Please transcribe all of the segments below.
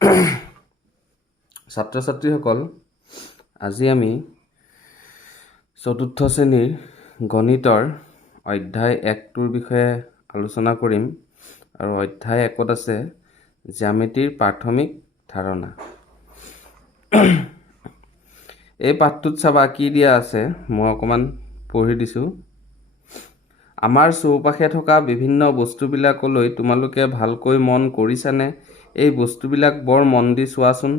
ছাত্ৰ ছাত্ৰীসকল, আজি আমি চতুৰ্থ শ্ৰেণীৰ গণিতৰ অধ্যায় 1টোৰ বিষয়ে আলোচনা কৰিম আৰু অধ্যায় 1ত আছে জ্যামিতিৰ প্ৰাথমিক ধাৰণা। এই পাঠটোত চাবা কি দিয়া আছে, মই অকণমান পঢ়ি দিছোঁ। আমাৰ চৌপাশে থকা বিভিন্ন বস্তুবিলাকলৈ তোমালোকে ভালকৈ মন কৰিছানে? এই বস্তুবিলাক বৰ মন দি চোৱাচোন।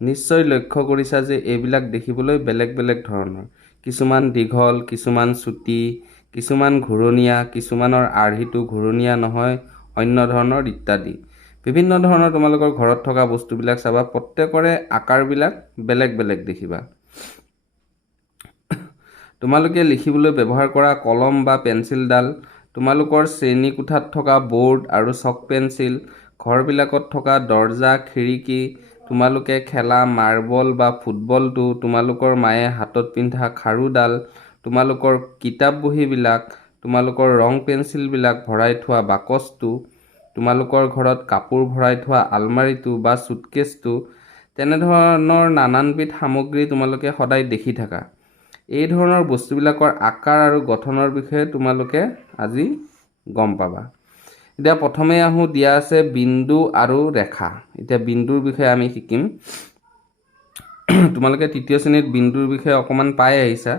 নিশ্চয় লক্ষ্য কৰিছা যে এইবিলাক দেখিবলৈ বেলেগ বেলেগ ধৰণৰ। কিছুমান দীঘল, কিছুমান চুটি, কিছুমান ঘূৰণীয়া, কিছুমানৰ আৰ্হিটো ঘূৰণীয়া নহয়, অন্য ধৰণৰ ইত্যাদি। বিভিন্ন ধৰণৰ তোমালোকৰ ঘৰত থকা বস্তুবিলাক চাবা, প্ৰত্যেকৰে আকাৰবিলাক বেলেগ বেলেগ দেখিবা। তোমালোকে লিখিবলৈ ব্যৱহাৰ কৰা কলম বা পেঞ্চিলডাল, তোমালোকৰ শ্ৰেণী কোঠাত থকা বৰ্ড আৰু চক পেঞ্চিল, ঘৰবিলাকত থকা দৰ্জা, খিৰিকী, তোমালোকে খেলা মাৰ্বল বা ফুটবলটো, তোমালোকৰ মায়ে হাতত পিন্ধা খাৰুডাল, তোমালোকৰ কিতাপ বহীবিলাক, তোমালোকৰ ৰং পেঞ্চিলবিলাক ভৰাই থোৱা বাকচটো, তোমালোকৰ ঘৰত কাপোৰ ভৰাই থোৱা আলমাৰিটো বা চুটকেছটো, তেনেধৰণৰ নানানবিধ সামগ্ৰী তোমালোকে সদায় দেখি থাকা। এই ধৰণৰ বস্তুবিলাকৰ আকাৰ আৰু গঠনৰ বিষয়ে তোমালোকে আজি গম পাবা। এতিয়া প্ৰথমে আহোঁ, দিয়া আছে বিন্দু আৰু ৰেখা। এতিয়া বিন্দুৰ বিষয়ে আমি শিকিম। তোমালোকে তৃতীয় শ্ৰেণীত বিন্দুৰ বিষয়ে অকণমান পাই আহিছা,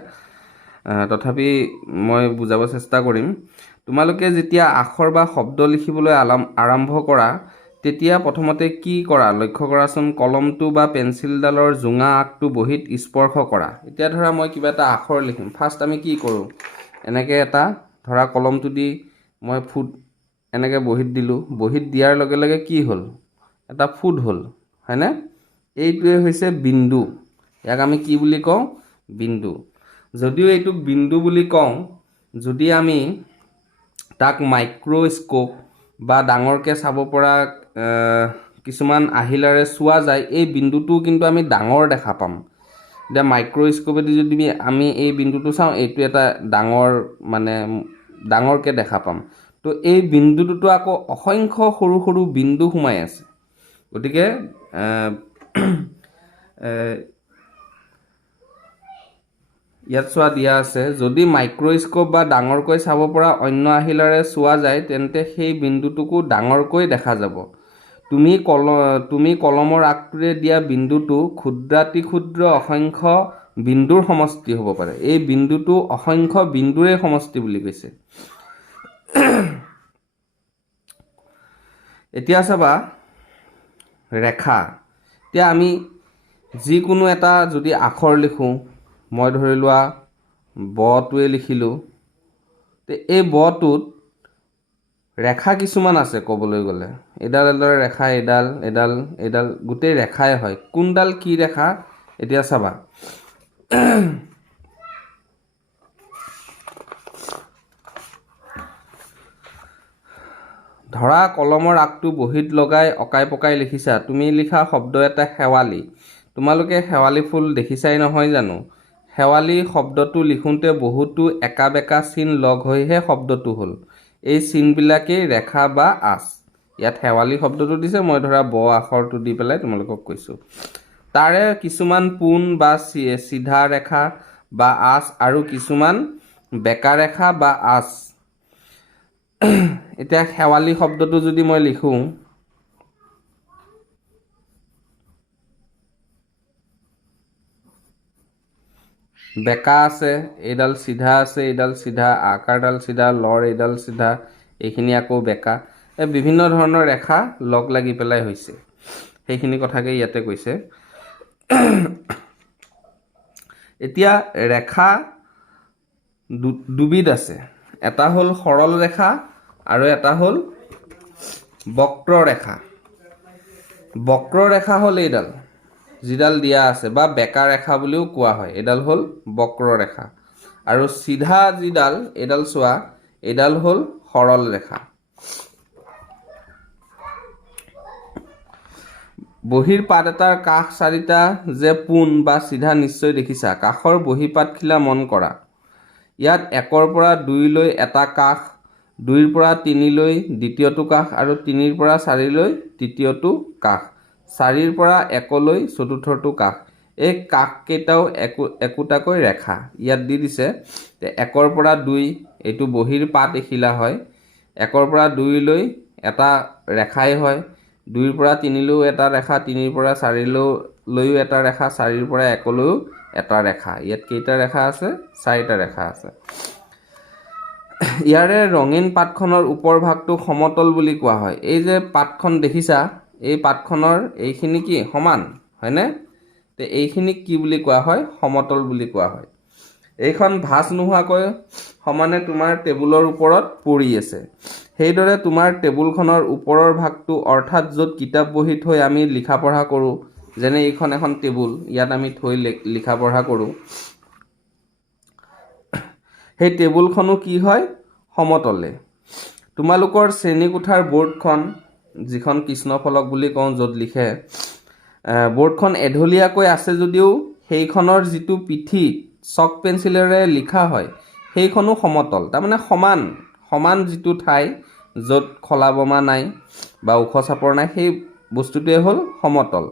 তথাপি মই বুজাব চেষ্টা কৰিম। তোমালোকে যেতিয়া আখৰ বা শব্দ লিখিবলৈ আৰম্ভ কৰা, তেতিয়া প্ৰথমতে কি কৰা লক্ষ্য কৰাচোন। কলমটো বা পেঞ্চিলডালৰ জোঙা আগটো বহীত স্পৰ্শ কৰা। এতিয়া ধৰা মই কিবা এটা আখৰ লিখিম, ফাৰ্ষ্ট আমি কি কৰোঁ, এনেকৈ এটা ধৰা কলমটো দি মই ফুট এনেকৈ বহীত দিলোঁ। বহীত দিয়াৰ লগে লগে কি হ'ল, এটা ফুট হ'ল, হয়নে? এইটোৱে হৈছে বিন্দু। ইয়াক আমি কি বুলি কওঁ, বিন্দু। যদিও এইটোক বিন্দু বুলি কওঁ, যদি আমি তাক মাইক্ৰস্কোপ বা ডাঙৰকৈ চাব পৰা কিছুমান আহিলাৰে চোৱা যায়, এই বিন্দুটো কিন্তু আমি ডাঙৰ দেখা পাম। এতিয়া মাইক্ৰস্কোপেদি যদি আমি এই বিন্দুটো চাওঁ, এইটো এটা ডাঙৰকৈ দেখা পাম। তো এই বিন্দুটোতো আকৌ অসংখ্য সৰু সৰু বিন্দু সোমাই আছে। গতিকে ইয়াত চোৱা দিয়া আছে, যদি মাইক্ৰস্কোপ বা ডাঙৰকৈ চাব পৰা অন্য আহিলাৰে চোৱা যায়, তেন্তে সেই বিন্দুটোকো ডাঙৰকৈ দেখা যাব। তুমি কলমৰ আগটোৰে দিয়া বিন্দুটো ক্ষুদ্ৰাতি ক্ষুদ্ৰ অসংখ্য বিন্দুৰ সমষ্টি হ'ব পাৰে। এই বিন্দুটো অসংখ্য বিন্দুৰে সমষ্টি বুলি কৈছে। এতিয়া চাবা ৰেখা। এতিয়া আমি যিকোনো এটা যদি আখৰ লিখোঁ, মই ধৰি লোৱা বটোৱে লিখিলোঁ, এই বটোত ৰেখা কিছুমান আছে ক'বলৈ গ'লে। এডাল এডাল ৰেখা, এডাল গোটেই ৰেখাই হয়। কোনডাল কি ৰেখা এতিয়া চাবা। ধৰা কলমৰ আগটো বহীত লগাই অকাই পকাই লিখিছা। তুমি লিখা শব্দ এটা শেৱালি। তোমালোকে শেৱালি ফুল দেখিছাই নহয় জানো? শেৱালি শব্দটো লিখোঁতে বহুতো একা বেকা চিন লগ হৈহে শব্দটো হ'ল। এই চিনবিলাকেই ৰেখা বা আঁচ। ইয়াত শেৱালি শব্দটো দিছে, মই ধৰা ব আখৰটো দি পেলাই তোমালোকক কৈছোঁ। তাৰে কিছুমান পোন বা চিধা ৰেখা বা আঁচ আৰু কিছুমান বেকা ৰেখা বা আঁচ। এতিয়া শেৱালি শব্দটো যদি মই লিখোঁ, বেকা আছে, এইডাল চিধা আছে, এইডাল চিধা, আকাৰডাল চিধা, লৰ এইডাল চিধা, এইখিনি আকৌ বেকা। বিভিন্ন ধৰণৰ ৰেখা লগ লাগি পেলাই হৈছে। সেইখিনি কথাকে ইয়াতে কৈছে। এতিয়া ৰেখা দুবিধ আছে। এটা হ'ল সৰল ৰেখা আৰু এটা হ'ল বক্ৰৰেখা। বক্ৰৰেখা হ'ল এইডাল যিডাল দিয়া আছে, বা বেকা ৰেখা বুলিও কোৱা হয়। এইডাল হ'ল বক্ৰৰেখা। আৰু চিধা যিডাল, এইডাল চোৱা, এইডাল হ'ল সৰল ৰেখা। বহীৰ পাত এটাৰ কাষ চাৰিটা যে পোন বা চিধা নিশ্চয় দেখিছা। কাষৰ বহী পাতখিলা মন কৰা। ইয়াত 1ৰ পৰা 2লৈ এটা কাষ, 2ৰ পৰা 3লৈ দ্বিতীয়টো কাষ আৰু 3ৰ পৰা 4লৈ তৃতীয়টো কাষ। 4ৰ পৰা 1লৈ চতুৰ্থটো কাষ। এই কাষকেইটাও একোটাকৈ ৰেখা ইয়াত দি দিছে। 1ৰ পৰা 2 এইটো বহীৰ পাত এখিলা হয়। 1ৰ পৰা 2লৈ এটা ৰেখাই হয়। 2ৰ পৰা 3লৈও এটা ৰেখা, 3ৰ পৰা 4লৈও এটা ৰেখা, 4ৰ পৰা 1লৈও এটা ৰেখা। ইয়াত কেইটা ৰেখা আছে? 4টা ৰেখা আছে। ইয়াৰে ৰঙীন পাতখনৰ ওপৰ ভাগটো সমতল বুলি কোৱা হয়। এই যে পাতখন দেখিছা, এই পাতখনৰ এইখিনি কি সমান হয়নে? তে এইখিনিক কি বুলি কোৱা হয়? সমতল বুলি কোৱা হয়। এইখন ভাঁজ নোহোৱাকৈ সমানে তোমাৰ টেবুলৰ ওপৰত পৰি আছে। সেইদৰে তোমাৰ টেবুলখনৰ ওপৰৰ ভাগটো অৰ্থাৎ য'ত কিতাপ বহি থৈ আমি লিখা পঢ়া কৰোঁ, যেনে এইখন এখন টেবুল, ইয়াত আমি থৈ লিখা পঢ়া কৰোঁ, সেই টেবুলখনো কি হয়? সমতলে। তোমালোকৰ শ্ৰেণীকোঠাৰ বৰ্ডখন, যিখন কৃষ্ণফলক বুলি কওঁ য'ত লিখে, বৰ্ডখন এঢলীয়াকৈ আছে যদিও সেইখনৰ যিটো পিঠি চক পেঞ্চিলেৰে লিখা হয় সেইখনো সমতল। তাৰমানে সমান যিটো ঠাই য'ত খলা বমা নাই বা ওখ চাপৰ নাই, সেই বস্তুটোৱে হ'ল সমতল।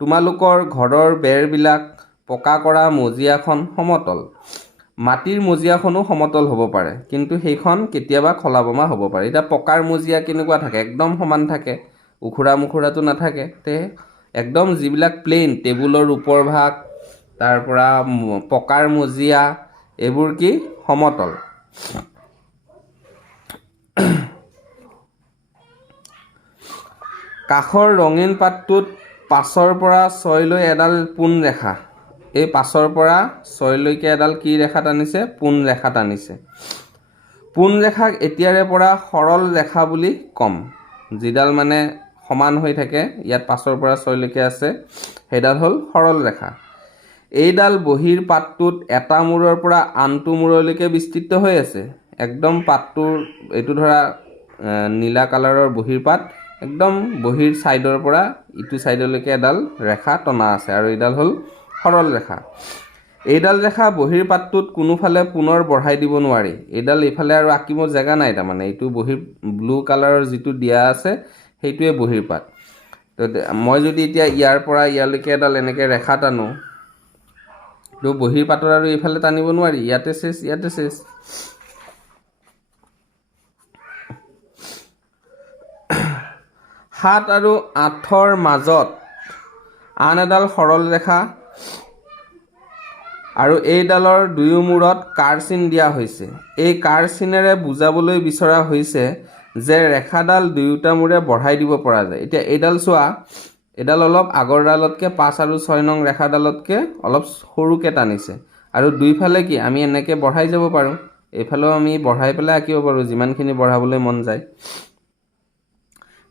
তোমালোকৰ ঘৰৰ বেৰবিলাক পকা কৰা মজিয়াখন সমতল। মাটিৰ মজিয়াখনো সমতল হ'ব পাৰে, কিন্তু সেইখন কেতিয়াবা খলা বমা হ'ব পাৰে। এতিয়া পকাৰ মজিয়া কেনেকুৱা থাকে? একদম সমান থাকে, উখুৰা মুখুৰাটো নাথাকে। তে একদম যিবিলাক প্লেইন, টেবুলৰ ওপৰ ভাগ, তাৰ পৰা পকাৰ মজিয়া, এইবোৰ কি? সমতল। কাষৰ ৰঙীন পাতটোত 5ৰ পৰা 6লৈ এডাল পোন ৰেখা। এই 5ৰ পৰা 6লৈকে এডাল কি ৰেখা টানিছে? পোন ৰেখা টানিছে। পোন ৰেখাক এতিয়াৰে পৰা সৰল ৰেখা বুলি ক'ম। যিডাল মানে সমান হৈ থাকে, ইয়াত 5ৰ পৰা 6লৈকে আছে, সেইডাল হ'ল সৰল ৰেখা। এইডাল বহীৰ পাতটোত এটা মূৰৰ পৰা আনটো মূৰলৈকে বিস্তৃত হৈ আছে। একদম পাতটোৰ, এইটো ধৰা নীলা কালাৰৰ বহীৰ পাত, একদম বহীৰ ছাইডৰ পৰা ইটো ছাইডলৈকে এডাল ৰেখা টনা আছে, আৰু এইডাল হ'ল সৰল ৰেখা। এইডাল ৰেখা বহীৰ পাতটোত কোনোফালে পুনৰ বঢ়াই দিব নোৱাৰি। এইডাল এইফালে আৰু আঁকিব জেগা নাই, তাৰমানে এইটো বহীৰ ব্লু কালাৰৰ যিটো দিয়া আছে সেইটোৱে বহীৰ পাত। তো মই যদি এতিয়া ইয়াৰ পৰা ইয়ালৈকে এডাল এনেকৈ ৰেখা টানো, তো বহীৰ পাতৰ আৰু এইফালে টানিব নোৱাৰি, ইয়াতে চেচ, ইয়াতে চেচ। সাত আৰু 8ৰ মাজত আন এডাল সৰল ৰেখা, আৰু এইডালৰ দুয়ো মূৰত কাৰ চিন দিয়া হৈছে। এই কাৰ চিনেৰে বুজাবলৈ বিচৰা হৈছে যে ৰেখাডাল দুয়োটা মূৰে বঢ়াই দিব পৰা যায়। এতিয়া এইডাল চোৱা, এইডাল অলপ আগৰডালতকৈ 5 আৰু 6 নং ৰেখাডালতকৈ অলপ সৰুকৈ টানিছে, আৰু দুইফালে কি আমি এনেকৈ বঢ়াই যাব পাৰোঁ। এইফালেও আমি বঢ়াই পেলাই আঁকিব পাৰোঁ, যিমানখিনি বঢ়াবলৈ মন যায়।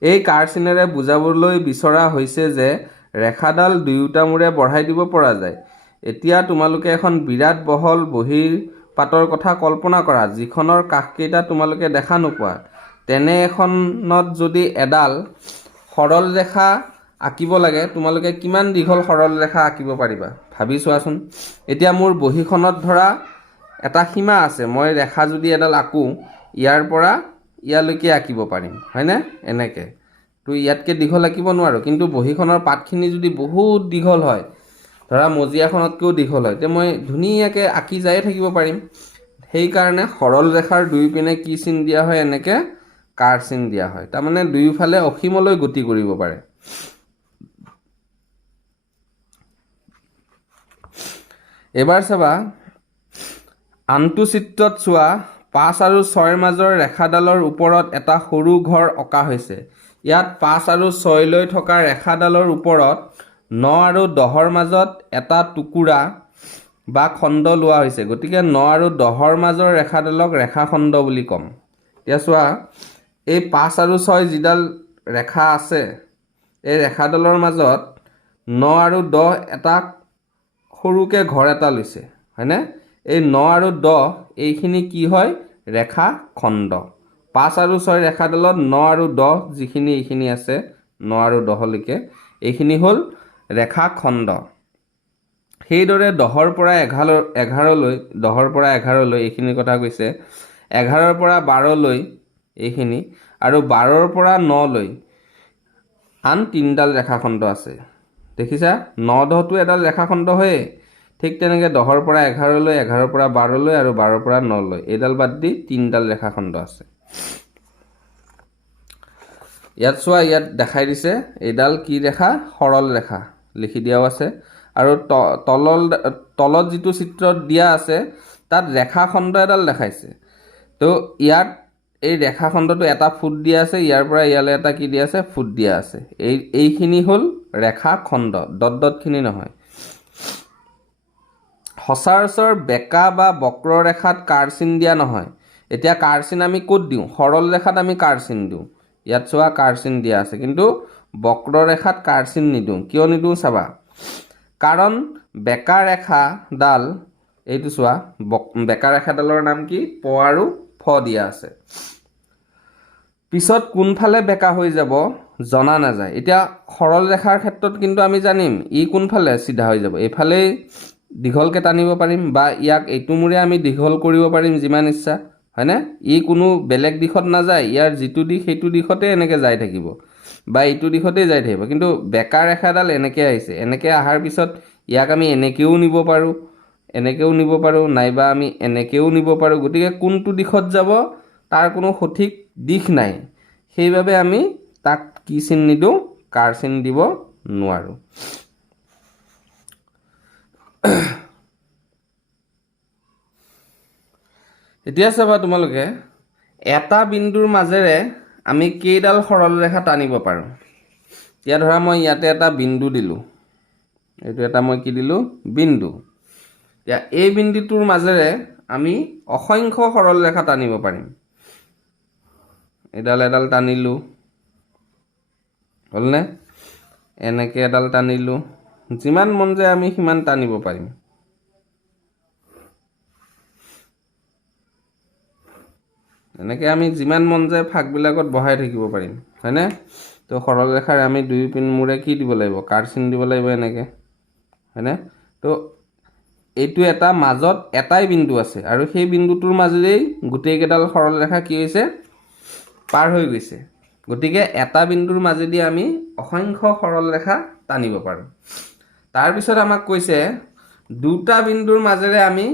এই কাৰ চিনেৰে বুজাবলৈ বিচৰা হৈছে যে ৰেখাডাল দুয়োটা মূৰে বঢ়াই দিব পৰা যায়। এতিয়া তোমালোকে এখন বিৰাট বহল বহীৰ পাতৰ কথা কল্পনা কৰা, যিখনৰ কাষকেইটা তোমালোকে দেখা নোপোৱা। তেনে এখনত যদি এডাল সৰল ৰেখা আঁকিব লাগে, তোমালোকে কিমান দীঘল সৰল ৰেখা আঁকিব পাৰিবা? ভাবি চোৱাচোন। এতিয়া মোৰ বহীখনত ধৰা এটা সীমা আছে, মই ৰেখা যদি এডাল আঁকোঁ, ইয়াৰ পৰা ইয়ালৈকে আঁকিব পাৰিম, হয়নে? এনেকৈ তো ইয়াতকৈ দীঘল আঁকিব নোৱাৰোঁ। কিন্তু বহীখনৰ পাতখিনি যদি বহুত দীঘল হয়, ধৰা মজিয়াখনতকৈও দীঘল হয়, তেতিয়া মই ধুনীয়াকৈ আঁকি যায়ে থাকিব পাৰিম। সেইকাৰণে সৰল ৰেখাৰ দুয়োপিনে কি চিন দিয়া হয়? এনেকৈ কাৰ চিন দিয়া হয়। তাৰমানে দুয়োফালে অসীমলৈ গতি কৰিব পাৰে। এবাৰ চাবা, আনটো চিত্ৰত চোৱা, 5 আৰু 6ৰ মাজৰ ৰেখাডালৰ ওপৰত এটা সৰু ঘৰ অঁকা হৈছে। ইয়াত 5 আৰু 6লৈ থকা ৰেখাডালৰ ওপৰত 9 আৰু 10ৰ মাজত এটা টুকুৰা বা খণ্ড লোৱা হৈছে। গতিকে 9 আৰু 10ৰ মাজৰ ৰেখাডালক ৰেখাখণ্ড বুলি ক'ম। এতিয়া চোৱা, এই 5 আৰু 6 যিডাল ৰেখা আছে, এই ৰেখাডালৰ মাজত 9 আৰু 10 এটা সৰুকৈ ঘৰ এটা লৈছে, হয়নে? এই 9 আৰু 10 এইখিনি কি হয়? ৰেখাখণ্ড। 5 আৰু 6 ৰেখাডালত 9 আৰু 10 যিখিনি এইখিনি আছে, 9 আৰু 10লৈকে, এইখিনি হ'ল ৰেখাখণ্ড। সেইদৰে 10ৰ পৰা 11লৈ, 10ৰ পৰা 11লৈ এইখিনিৰ কথা কৈছে, 11ৰ পৰা 12লৈ এইখিনি, আৰু 12ৰ পৰা 9লৈ আন 3ডাল ৰেখাখণ্ড আছে। দেখিছা 9 10টো এডাল ৰেখাখণ্ড হয়ে, ঠিক তেনেকৈ 10ৰ পৰা 11লৈ, 11ৰ পৰা 12লৈ আৰু 12ৰ পৰা 9লৈ এইডাল বাদ দি 3ডাল ৰেখাখণ্ড আছে। ইয়াত চোৱা, ইয়াত দেখাই দিছে এইডাল কি ৰেখা? সৰল ৰেখা লিখি দিয়াও আছে। আৰু তলত যিটো চিত্ৰত দিয়া আছে তাত ৰেখাখণ্ড এডাল দেখাইছে। তো ইয়াত এই ৰেখাখণ্ডটো এটা ফুট দিয়া আছে, ইয়াৰ পৰা ইয়ালৈ এটা কি দিয়া আছে? ফুট দিয়া আছে। এইখিনি হ'ল ৰেখাখণ্ড, ডটখিনি নহয়। সচৰাচৰ বেকা বা বক্ৰৰেখাত কাৰচিন দিয়া নহয়। এতিয়া কাৰচিন আমি ক'ত দিওঁ? সৰল ৰেখাত আমি কাৰচিন দিওঁ। ইয়াত চোৱা কাৰচিন দিয়া আছে, কিন্তু বক্ৰৰেখাত কাৰচিন নিদিওঁ। কিয় নিদিওঁ চাবা, কাৰণ বেকা ৰেখাডাল, এইটো চোৱা বেকা ৰেখাডালৰ নাম কি? প আৰু ফ দিয়া আছে। পিছত কোনফালে বেকা হৈ যাব জনা নাযায়। এতিয়া সৰল ৰেখাৰ ক্ষেত্ৰত কিন্তু আমি জানিম ই কোনফালে চিধা হৈ যাব। এইফালেই দীঘলকৈ টানিব পাৰিম, বা ইয়াক এইটো মূৰে আমি দীঘল কৰিব পাৰিম যিমান ইচ্ছা, হয়নে? ই কোনো বেলেগ দিশত নাযায়, ইয়াৰ যিটো দিশ সেইটো দিশতে এনেকৈ যাই থাকিব, বা এইটো দিশতেই যাই থাকিব। কিন্তু বেকা ৰেখাডাল এনেকৈ আহিছে, এনেকৈ অহাৰ পিছত ইয়াক আমি এনেকৈও নিব পাৰোঁ, এনেকৈও নিব পাৰোঁ, নাইবা আমি এনেকৈও নিব পাৰোঁ। গতিকে কোনটো দিশত যাব তাৰ কোনো সঠিক দিশ নাই। সেইবাবে আমি তাক কি চিন নিদিওঁ? কাৰ চিন দিব নোৱাৰোঁ। এতিয়া চাবা তোমালোকে, এটা বিন্দুৰ মাজেৰে আমি কেইডাল সৰল ৰেখা টানিব পাৰোঁ। এতিয়া ধৰা মই ইয়াতে এটা বিন্দু দিলোঁ, এইটো এটা মই কি দিলোঁ? বিন্দু। এতিয়া এই বিন্দুটোৰ মাজেৰে আমি অসংখ্য সৰল ৰেখা টানিব পাৰিম। এডাল এডাল টানিলোঁ, হ'লনে? এনেকৈ এডাল টানিলোঁ, যিমান মন যায় আমি সিমান টানিব পাৰিম। এনেকৈ আমি যিমান মন যায় ফাকবিলাকত বহাই থাকিব পাৰিম, হয়নে? তো সৰল ৰেখাৰ আমি দুই পিন মূৰে কি দিব লাগিব? কাৰচিন দিব লাগিব এনেকৈ, হয়নে? তো এইটো এটা মাজত এটাই বিন্দু আছে, আৰু সেই বিন্দুটোৰ মাজেৰেই গোটেইকেইডাল সৰল ৰেখা কি হৈছে? পাৰ হৈ গৈছে। গতিকে এটা বিন্দুৰ মাজেদি আমি অসংখ্য সৰল ৰেখা টানিব পাৰোঁ। তাৰপিছত আমাক কৈছে দুটা বিন্দুৰ মাজেৰে আমি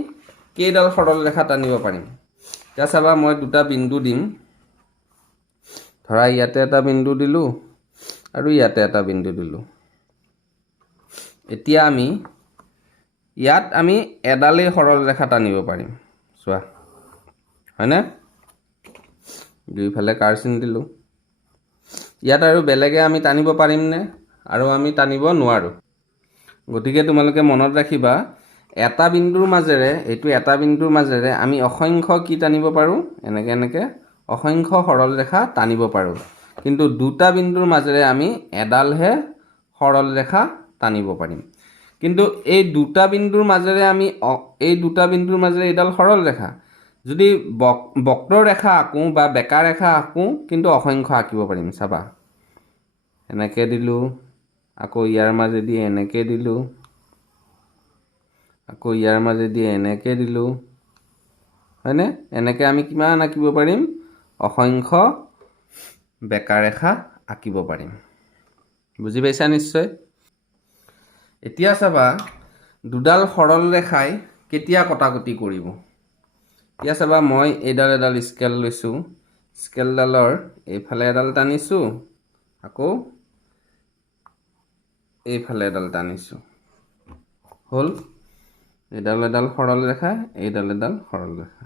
কেইডাল সৰল ৰেখা টানিব পাৰিম। এতিয়া চাবা, মই দুটা বিন্দু দিম। ধৰা ইয়াতে এটা বিন্দু দিলোঁ আৰু ইয়াতে এটা বিন্দু দিলোঁ। এতিয়া আমি ইয়াত আমি এডালেই সৰল ৰেখা টানিব পাৰিম, চোৱা, হয়নে? দুইফালে কাৰচিন দিলোঁ। ইয়াত আৰু বেলেগে আমি টানিব পাৰিমনে? আৰু আমি টানিব নোৱাৰোঁ। গতিকে তোমালোকে মনত ৰাখিবা, এটা বিন্দুৰ মাজেৰে, এইটো এটা বিন্দুৰ মাজেৰে আমি অসংখ্য কি টানিব পাৰোঁ? এনেকৈ এনেকৈ অসংখ্য সৰল ৰেখা টানিব পাৰোঁ। কিন্তু দুটা বিন্দুৰ মাজেৰে আমি এডালহে সৰল ৰেখা টানিব পাৰিম। কিন্তু এই দুটা বিন্দুৰ মাজেৰে এইডাল সৰল ৰেখা, যদি বক্ৰৰেখা আঁকোঁ বা বেকা ৰেখা আঁকোঁ, কিন্তু অসংখ্য আঁকিব পাৰিম। চাবা, এনেকৈ দিলোঁ, আকৌ ইয়াৰ মাজেদি এনেকৈ দিলোঁ, আকৌ ইয়াৰ মাজেদি এনেকৈ দিলোঁ, হয়নে? এনেকৈ আমি কিমান আঁকিব পাৰিম? অসংখ্য বেকা ৰেখা আঁকিব পাৰিম। বুজি পাইছা নিশ্চয়? এতিয়া চাবা, দুডাল সৰল ৰেখাই কেতিয়া কটাকটি কৰিব। এতিয়া চাবা, মই এইডাল এডাল স্কেল লৈছোঁ, স্কেলডালৰ এইফালে এডাল টানিছোঁ, আকৌ এইফালে এডাল টানিছোঁ, হ'ল। এইডাল এডাল সৰল ৰেখা, এইডাল এডাল সৰল ৰেখা,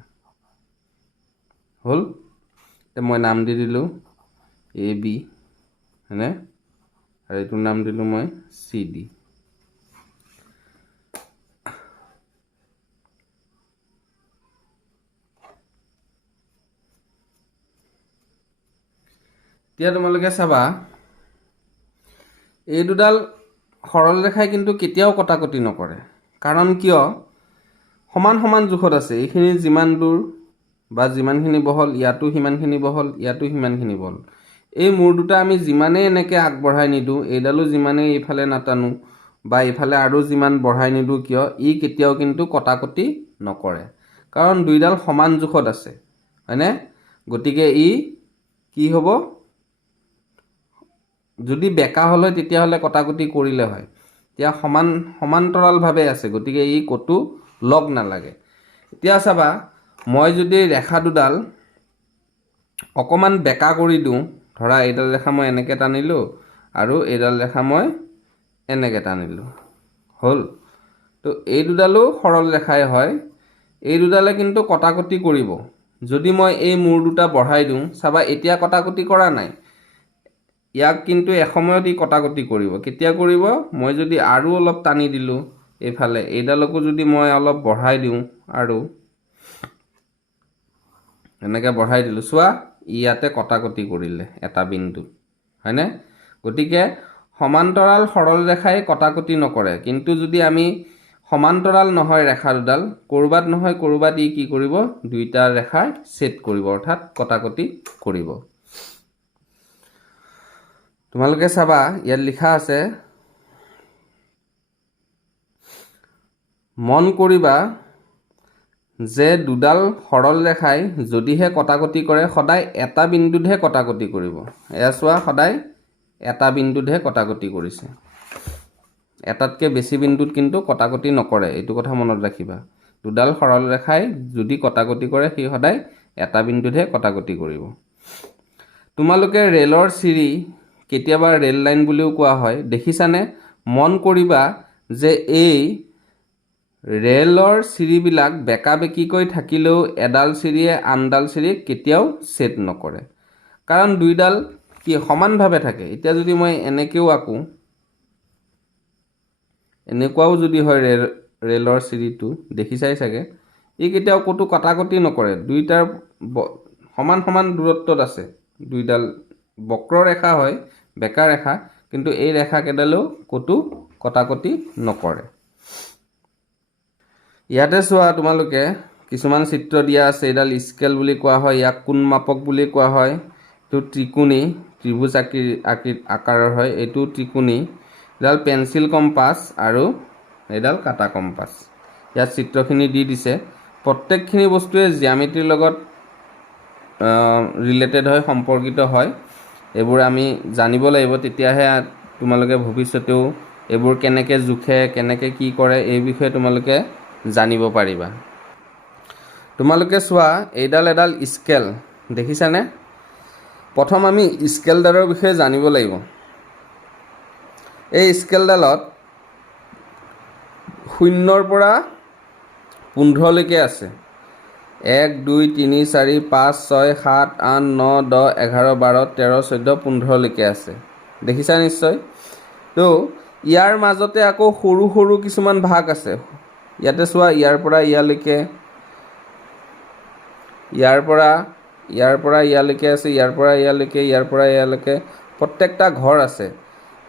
হ'ল। এতিয়া মই নাম দি দিলোঁ AB, হয়নে? আৰু এইটোৰ নাম দিলোঁ মই CD। এতিয়া তোমালোকে চাবা, এই দুডাল সৰল ৰেখাই কিন্তু কেতিয়াও কটাকটি নকৰে। কাৰণ কিয়? সমান সমান জোখত আছে। এইখিনি যিমান দূৰ বা যিমানখিনি বহল, ইয়াতো সিমানখিনি বহল, ইয়াতো সিমানখিনি বহল। এই মূৰ দুটা আমি যিমানেই এনেকৈ আগবঢ়াই নিদিওঁ, এইডালো যিমানেই এইফালে নাটানো বা এইফালে আৰু যিমান বঢ়াই নিদিওঁ কিয়, ই কেতিয়াও কিন্তু কটাকটি নকৰে। কাৰণ দুইডাল সমান জোখত আছে, হয়নে? গতিকে ই কি হ'ব? যদি বেকা হ'ল হয় তেতিয়াহ'লে কটাকটি কৰিলে হয়। এতিয়া সমান্তৰালভাৱে আছে, গতিকে ই ক'তো লগ নালাগে। এতিয়া চাবা, মই যদি ৰেখা দুডাল অকণমান বেকা কৰি দিওঁ, ধৰা এইডাল ৰেখা মই এনেকৈ টানিলোঁ আৰু এইডাল ৰেখা মই এনেকৈ টানিলোঁ, হ'ল। তো এই দুডালো সৰল ৰেখাই হয়। এই দুডালে কিন্তু কটাকটি কৰিব। যদি মই এই মূৰ দুটা বঢ়াই দিওঁ, চাবা এতিয়া কটাকটি কৰা নাই, ইয়াক কিন্তু এসময়ত ই কটাকটি কৰিব। কেতিয়া কৰিব? মই যদি আৰু অলপ টানি দিলোঁ এইফালে, এইডালকো যদি মই অলপ বঢ়াই দিওঁ আৰু এনেকৈ বঢ়াই দিলোঁ, চোৱা ইয়াতে কটাকটি কৰিলে এটা বিন্দুত, হয়নে? গতিকে সমান্তৰাল সৰল ৰেখাই কটাকটি নকৰে। কিন্তু যদি আমি সমান্তৰাল নহয় ৰেখা দুডাল, ক'ৰবাত নহয় ক'ৰবাত ই কি কৰিব? দুইটা ৰেখাই ছেদ কৰিব, অৰ্থাৎ কটাকটি কৰিব। তোমালোকে চাবা, ইয়াত লিখা আছে, মন কৰিবা যে দুডাল সৰল ৰেখাই যদিহে কটাকটি কৰে সদায় এটা বিন্দুতহে কটাকটি কৰিব। এয়া চোৱা, সদায় এটা বিন্দুতহে কটাকটি কৰিছে, এটাতকৈ বেছি বিন্দুত কিন্তু কটাকটি নকৰে। এইটো কথা মনত ৰাখিবা। দুডাল সৰল ৰেখাই যদি কটাকটি কৰে সি সদায় এটা বিন্দুতহে কটাকটি কৰিব। তোমালোকে ৰেলৰ চিৰি, কেতিয়াবা ৰেল লাইন বুলিও কোৱা হয়, দেখিছানে? মন কৰিবা যে এই ৰেলৰ চিৰিবিলাক বেকা বেকিকৈ থাকিলেও এডাল চিৰিয়ে আনডাল চিৰিক কেতিয়াও ছেদ নকৰে, কাৰণ দুইডাল কি সমানভাৱে থাকে। এতিয়া যদি মই এনেকৈও আঁকো, এনেকুৱাও যদি হয় ৰেলৰ চিৰিটো, দেখিছাই চাগে, ই কেতিয়াও ক'তো কটাকটি নকৰে। দুইটাৰ সমান সমান দূৰত্বত আছে। দুইডাল বক্ৰৰেখা হয়, বেকা ৰেখা, কিন্তু এই ৰেখাকেইডালেও ক'তো কটাকটি নকৰে। ইয়াতে চোৱা, তোমালোকে কিছুমান চিত্ৰ দিয়া আছে। এইডাল স্কেল বুলি কোৱা হয়, ইয়াক কোণ মাপক বুলি কোৱা হয়। এইটো ত্ৰিকোণী, ত্ৰিভুজ আকাৰৰ হয়, এইটো ত্ৰিকোণী। এডাল পেঞ্চিল কম্পাছ আৰু এইডাল কাটা কম্পাছ। ইয়াত চিত্ৰখিনি দি দিছে। প্ৰত্যেকখিনি বস্তুৱে জ্যামিতিৰ লগত ৰিলেটেড হয়, সম্পৰ্কিত হয়। এইবোৰ আমি জানিব লাগিব, তেতিয়াহে তোমালোকে ভৱিষ্যতেও এইবোৰ কেনেকৈ জোখে, কেনেকৈ কি কৰে, এই বিষয়ে তোমালোকে জানিব পাৰিবা। তোমালোকে চোৱা, এইডাল এডাল স্কেল, দেখিছানে? প্ৰথম আমি স্কেলডালৰ বিষয়ে জানিব লাগিব। এই স্কেলডালত 0ৰ পৰা 15লৈকে আছে। 1 2 3 4 5 6 7 8 9 10 11 12 13 14 15লৈকে আছে, দেখিছা নিশ্চয়? তো ইয়াৰ মাজতে আকৌ সৰু সৰু কিছুমান ভাগ আছে। ইয়াতে চোৱা, ইয়াৰ পৰা ইয়ালৈকে, ইয়াৰ পৰা ইয়ালৈকে আছে, ইয়াৰ পৰা ইয়ালৈকে, ইয়াৰ পৰা ইয়ালৈকে প্ৰত্যেকটা ঘৰ আছে।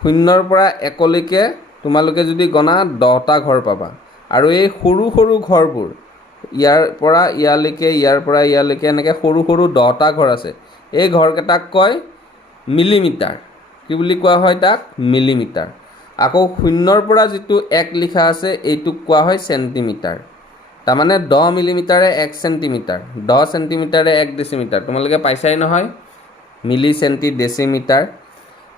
0ৰ পৰা 1লৈকে তোমালোকে যদি গণা 10টা ঘৰ পাবা। আৰু এই সৰু সৰু ঘৰবোৰ, ইয়াৰ পৰা ইয়ালৈকে, ইয়াৰ পৰা ইয়ালৈকে, এনেকৈ সৰু সৰু 10টা ঘৰ আছে। এই ঘৰকেইটাক কয় মিলিমিটাৰ। কি বুলি কোৱা হয় তাক? মিলিমিটাৰ। আকৌ 0ৰ পৰা যিটো 1 লিখা আছে, এইটোক কোৱা হয় চেণ্টিমিটাৰ। তাৰমানে 10 মিলিমিটাৰে 1 চেণ্টিমিটাৰ, 10 চেণ্টিমিটাৰে 1 ডেচিমিটাৰ। তোমালোকে পাইছাই নহয়, মিলি চেণ্টি ডেচিমিটাৰ।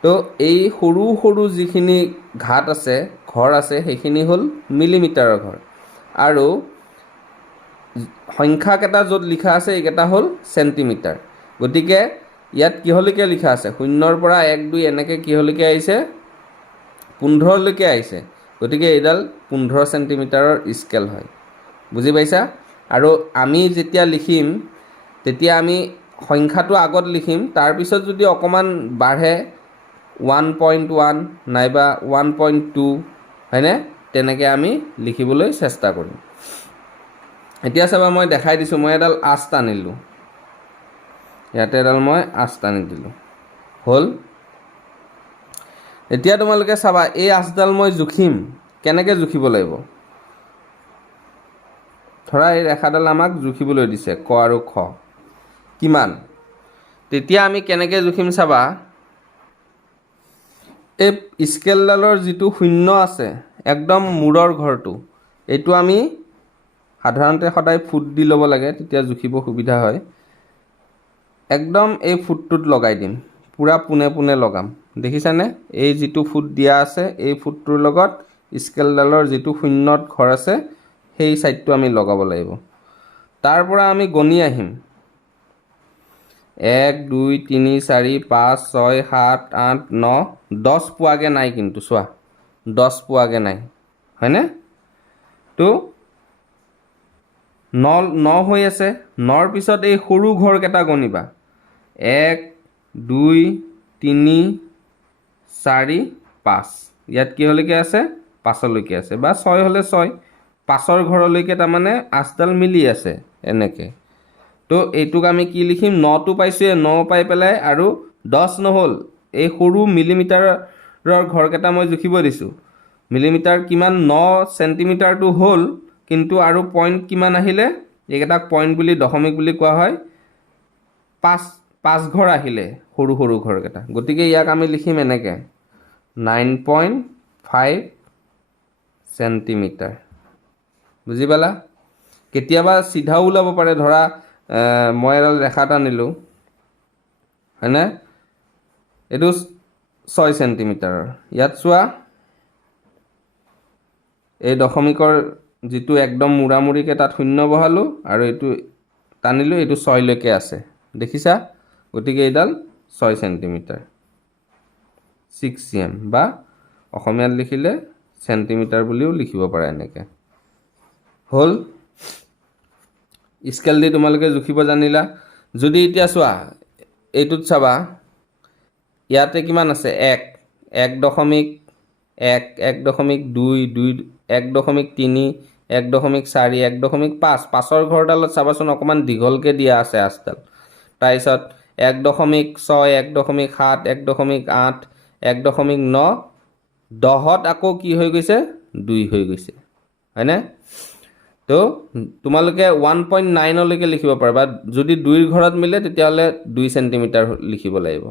তো এই সৰু সৰু যিখিনি ঘাট আছে, ঘৰ আছে, সেইখিনি হ'ল মিলিমিটাৰৰ ঘৰ। আৰু সংখ্যাকেইটা য'ত লিখা আছে, এইকেইটা হ'ল চেণ্টিমিটাৰ। গতিকে ইয়াত কিহলৈকে লিখা আছে? 0ৰ পৰা 1 2 এনেকৈ কিহলৈকে আহিছে? 15লৈকে আহিছে। গতিকে এইডাল 15 চেণ্টিমিটাৰৰ স্কেল হয়। বুজি পাইছা? আৰু আমি যেতিয়া লিখিম, তেতিয়া আমি সংখ্যাটো আগত লিখিম, তাৰপিছত যদি অকণমান বাঢ়ে 1.1 নাইবা 1.2, হয়নে? তেনেকৈ আমি লিখিবলৈ চেষ্টা কৰিম। এতিয়া চাবা, মই দেখাই দিছোঁ, মই এডাল আঁচ টানিলোঁ। ইয়াতে এডাল মই আঁচ টানি দিলোঁ, হ'ল। এতিয়া তোমালোকে চাবা, এই আঁচডাল মই জুখিম। কেনেকৈ জুখিব লাগিব? ধৰা এই ৰেখাডাল আমাক জুখিবলৈ দিছে, ক আৰু খ কিমান। তেতিয়া আমি কেনেকৈ জুখিম চাবা, এই স্কেলডালৰ যিটো 0 আছে, একদম মূৰৰ ঘৰটো, এইটো আমি সাধাৰণতে সদায় ফুট দি ল'ব লাগে, তেতিয়া জুখিব সুবিধা হয়। একদম এই ফুটটোত লগাই দিম, পূৰা পোনে পোনে লগাম, দেখিছানে এই যিটো ফুট দিয়া আছে এই ফুটটোৰ লগত স্কেলডালৰ যিটো শূন্যত ঘৰ আছে সেই সাইডটো আমি লগাব লাগিব তাৰ পৰা আমি গণি আহিম 1 2 3 4 5 6 7 8 9 10 পোৱাগে নাই কিন্তু চোৱা 10 পোৱাগে নাই হয়নে তো 9 হৈ আছে 9ৰ পিছত এই সৰু ঘৰ কেটা গণিবা 1 2 3 4 5 ইয়াত কি হলৈকে আছে 5 লৈকে আছে বা 6 হলে 6 5ৰ ঘৰলৈকে তাৰ মানে আচডাল মিলি আছে এনেকে তো এইটোক আমি কি লিখিম 9 টো পাইছো 9 পাই পেলাই আৰু 10 নহল এই সৰু মিলিমিটাৰৰ ঘৰ কেটা মই জুখিব দিছো মিলিমিটাৰ কিমান 9 সেন্টিমিটাৰ টো হল কিন্তু আৰু পইণ্ট কিমান আহিলে এইকেটাক পইণ্ট বুলি দশমিক বুলি কোৱা হয় 5 ঘৰ আহিলে সৰু সৰু ঘৰ কেটা গতিকে ইয়াক আমি লিখিম এনেকে 9.5 সেন্টিমিটাৰ বুজি পালা কেতিয়াবা সিধাও ওলাব পাৰে ধৰা মই এডাল ৰেখা এটা নিলো হয়নে এটো 6 সেন্টিমিটাৰৰ ইয়াত চোৱা এই দশমিকৰ যিটো একদম মুৰামুৰিকে তাত শূন্য বহালো আৰু এটো টানিলো এটো 6 লৈকে আছে দেখিছা গতিকে এডাল 6 সেন্টিমিটাৰ 6 cm বা অসমীয়াত লিখিলে সেন্টিমিটাৰ বুলিও লিখিব পাৰে এনেকে হল স্কেল দি তোমালোকে জুখিব জানিলা যদি এতিয়া চোৱা এইটোত চাবা ইয়াতে কিমান আছে 1 1.1 1.2 2 1.3 1.4 1.5 5ৰ ঘৰডালত চাবাচোন অকমান দীঘলকে দিয়া আছে আচডাল তাৰপিছত 1.6 1.7 1.8 1.9 10ত আকৌ কি হৈ গৈছে 2 হৈ গৈছে হয়নে তো তোমালোকে 1.9 লৈকে লিখিব পাৰিবা যদি 2ৰ ঘৰত মিলে তেতিয়াহলে 2 সেন্টিমিটাৰ লিখিব লাগিব